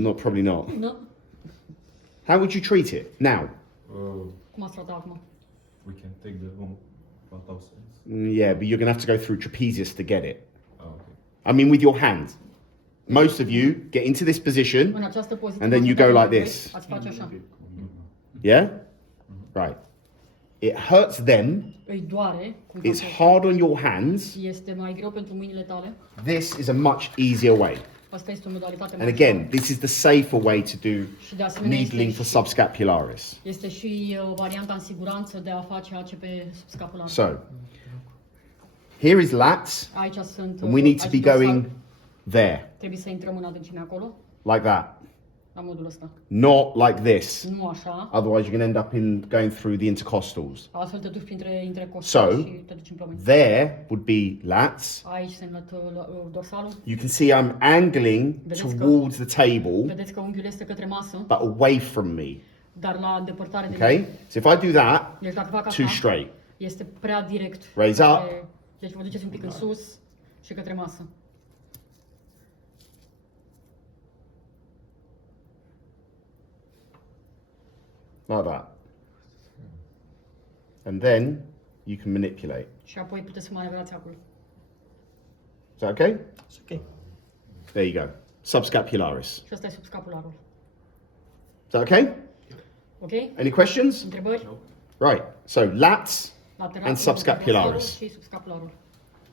Not probably not. Nu? How would you treat it now? Cum ați tratat acum? We can take the room about ourselves. Yeah, but you're gonna have to go through trapezius to get it. Oh, okay. I mean, with your hand. Most of you get into this position, În această poziție. and then you go like this. Ați face așa. Yeah? Right. It hurts them. Îi doare. Cum It's hard on your hands. Este mai greu pentru mâinile tale. This is a much easier way. Asta este o modalitate mai And again, this is the safer way to do Și de asemenea needling for subscapularis. este și o variantă în siguranță de a face ACP subscapular. So, here is lats, Aici sunt. and we need to aici be dorsal. going there, Trebuie să intrăm în adâncime acolo, like that. la modul ăsta. Not like this. Nu așa. Otherwise, you're going to end up in going through the intercostals. Astfel te duci între So, costuri și te duci în plămâni. there would be lats. Aici se dorsalul. You can see I'm angling towards the table, Vedeți că unghiul este către masă, but away from me. dar la îndepărtare de Okay? mine. So if I do that, Deci dacă fac too așa, straight. este prea direct. Raise up. Deci vă duceți un pic în sus și către masă. Like that. And then you can manipulate. Și apoi puteți să manevrați acolo. Is that okay? It's okay. There you go. Subscapularis. Și ăsta e subscapularul. Is that okay? Ok? Any questions? Întrebări? Right. So lats Lateral, and subscapularis. și subscapularul.